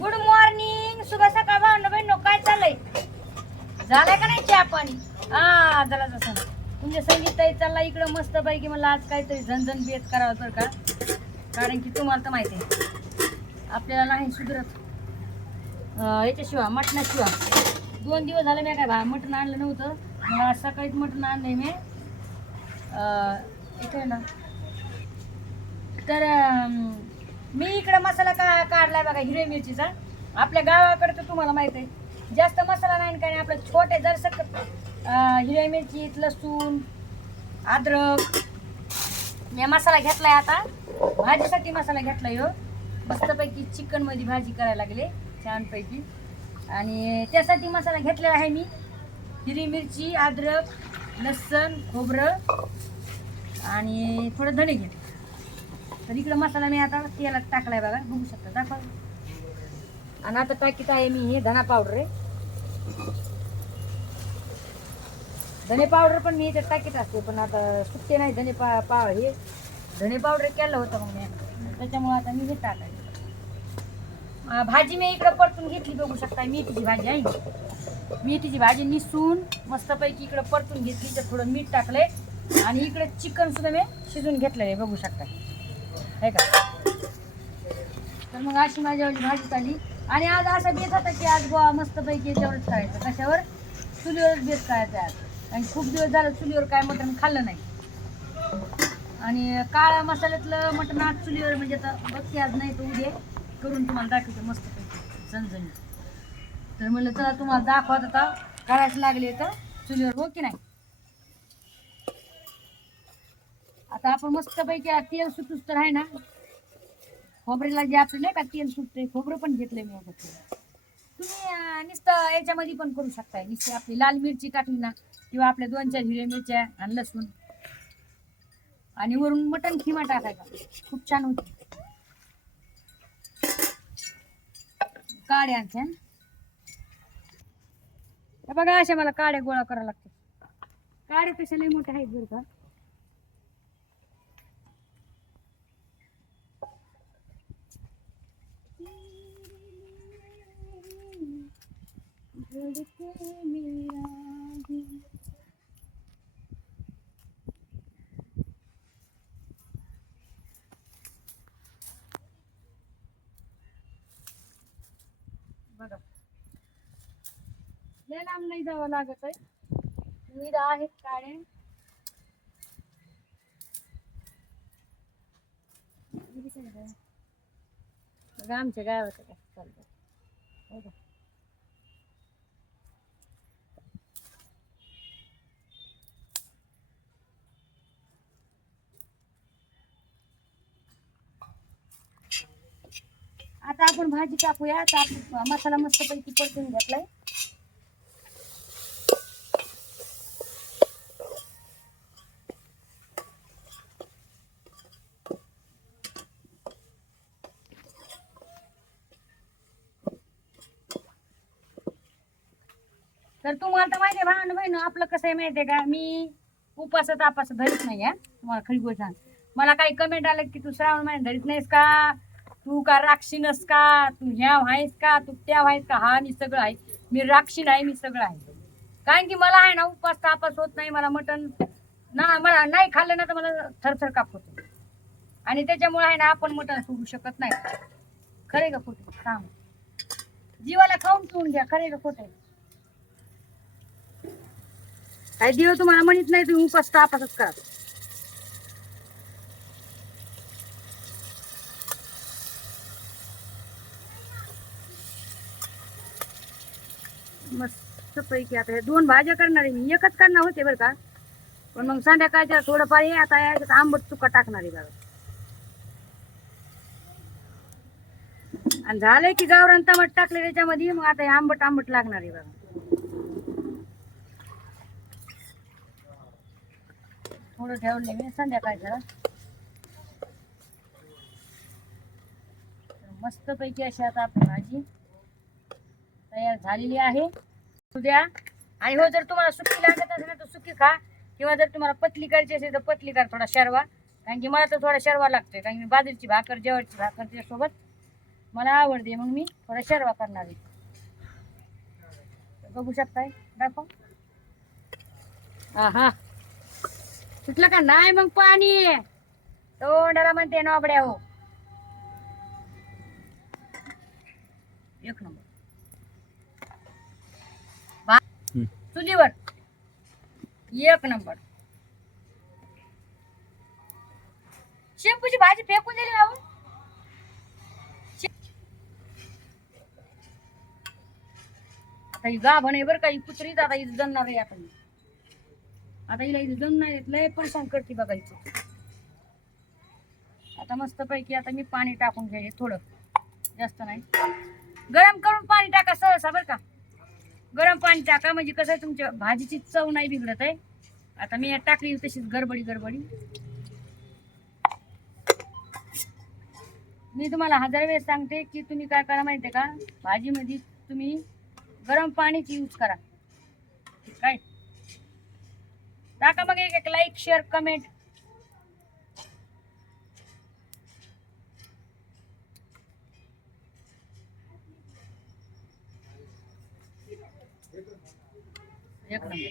Good morning शुभ सकाळ भावना बहिण काय चाललंय? झालंय का नाही चहा पाणी? हा झाला जसं तुमच्या संगीत ताई चालला इकडं मस्त पैकी मला आज काहीतरी झणझण बेत करावं तर का? कारण की तुम्हाला तर माहिती आहे. आपल्याला नाही सुधरत. याच्याशिवाय मटणाशिवाय. दोन दिवस झाले मी काय भा मटण आणलं नव्हतं. मग आज सकाळीच मटण आणलं मी. इथे ना. तर मी इकडे मसाला का काढलाय बघा हिरव्या मिरचीचा. आपल्या गावाकडे तर तुम्हाला माहीत आहे जास्त मसाला नाही काय नाही आपलं छोटे जरसक हिरव्या मिरची लसूण अद्रक मी मसाला घेतलाय आता. भाजीसाठी मसाला घेतलाय हो. मस्तपैकी चिकनमध्ये भाजी करायला लागले छानपैकी. आणि त्यासाठी मसाला घेतलेला आहे मी. हिरवी मिरची अद्रक लसण खोबरं आणि थोडं धणे घेतले तर इकडं मसाला मी आता तेलात टाकलाय बघा बघू शकता दाखवा. आणि आता टाकीत आहे मी हे धना पावडर आहे धने पावडर पण मी याच्यात टाकीत असते पण आता सुट्टे नाही धने पा पा हे. धने पावडर केलं होतं मग मी. त्याच्यामुळं आता मी हे टाकायचं भाजी मी इकडं परतून घेतली बघू शकता मेथीची भाजी आहे. मेथीची भाजी निसून मस्तपैकी इकडं परतून घेतली तर थोडं मीठ टाकलंय. आणि इकडं चिकन सुद्धा मी शिजून घेतलेलं आहे बघू शकता. आहे का? तर मग अशी माझ्यावरची भाजी चालली. आणि आज असा बेत होता की आज बुवा मस्तपैकी तेवढंच करायचं कशावर? चुलीवरच बेत करायचं आज. आणि खूप दिवस झालं चुलीवर काय मटण खाल्लं नाही. आणि काळ्या मसाल्यातलं मटण आज चुलीवर म्हणजे आता बघते आज नाही तर उद्या करून तुम्हाला दाखवते मस्तपैकी. झणझणीत. तर म्हणलं चला तुम्हाला दाखवत आता. करायचं लागले तर चुलीवर हो की नाही? आता आपण मस्तपैकी पैकी तेल सुटूस तर आहे ना. खोबरेला जे आपलं नाही का तेल सुटते खोबरं पण घेतलंय मी याच्यात तुम्ही नुसतं याच्यामध्ये पण करू शकताय. नुसती आपली लाल मिरची टाकली ना किंवा आपल्या दोन चार हिरव्या मिरच्या आणि लसूण. आणि वरून मटण खिमा टाकायचा. खूप छान होती. काड्या बघा अशा मला काड्या गोळा करावं लागते काड्या कशा लई मोठ्या आहेत बरं का. बघा. लय लांब नाही जावं लागत आहे. विड आहेत काळे. बघा आमच्या गावात काय चालतं बघा. आता आपण भाजी टाकूया. आता आपण मसाला मस्तपैकी परतून घेतलाय. तर तुम्हाला तर माहिती आहे भावना बहिण आपलं कसं आहे माहिती आहे का? मी उपास तापास धरीत नाही आहे तुम्हाला खरी गोष्ट मला काही कमेंट आलं की तू श्रावण महिना धरीत नाहीस का? तू का राक्षीनस का? तू ह्या व्हायस का? तू त्या व्हायस का? हा मी सगळं आहे. मी राक्षी आहे मी सगळं आहे. कारण की मला आहे ना उपास तापास होत नाही मला मटण ना मला नाही खाल्लं ना तर मला थरथर काप होतो. आणि त्याच्यामुळे आहे ना आपण मटण सोडू शकत नाही. खरे का खोटे? सांग जीवाला खाऊन पिऊन घ्या खरे का खोटे? काय देव तुम्हाला म्हणत नाही तुम्ही उपास तापासच करा. मस्त पैकी आता दोन भाज्या करणार आहे मी. एकच करणार होते बरं का. पण मग संध्याकाळच्या थोडंफार हे आता याच्यात आंबट चुका टाकणार आहे बघा. आणि झालंय की गावरान टमाट टाकले त्याच्यामध्ये मग आता हे आंबट आंबट लागणार आहे बघा. थोडं ठेवले मी संध्याकाळच्या मस्त पैकी अशी आता आपली भाजी. तयार झालेली आहे. उद्या आणि हो जर तुम्हाला सुकी लागत असेल तर सुकी खा. किंवा जर तुम्हाला पतली करायची असेल तर पतली करा थोडा शर्वा. कारण की मला तर थोडा शर्वा लागतोय. कारण की बाजरीची भाकर जेवळची भाकर त्याच्यासोबत मला आवडते. मग मी थोडा शर्वा करणार आहे. बघू शकताय? दाखव. हा सुटलं का? नाही मग पाणी. तोंडाला म्हणते नोबड्या हो. एक नंबर. चुलीवर एक नंबर. शेपूची भाजी फेकून दिली बाबू. आता ही गाभण आहे बरं का ही कुत्रीच आता इथं जमणार आहे आता. ही आता हिला इथं जमणार येत लय पण करते बघायचं आता मस्त पैकी आता मी पाणी टाकून घ्यायचे थोडं. जास्त नाही. गरम करून पाणी टाका सहसा बरं का. गरम पाणी टाका म्हणजे कसं आहे तुमच्या भाजीची चव नाही बिघडत आहे. आता मी टाकली तशीच गडबडी गडबडी. मी तुम्हाला हजार वेळेस सांगते की तुम्ही काय करा माहिती का? भाजीमध्ये तुम्ही गरम पाणीच यूज करा. काय? टाका मग एक एक लाईक शेअर कमेंट एक नंबर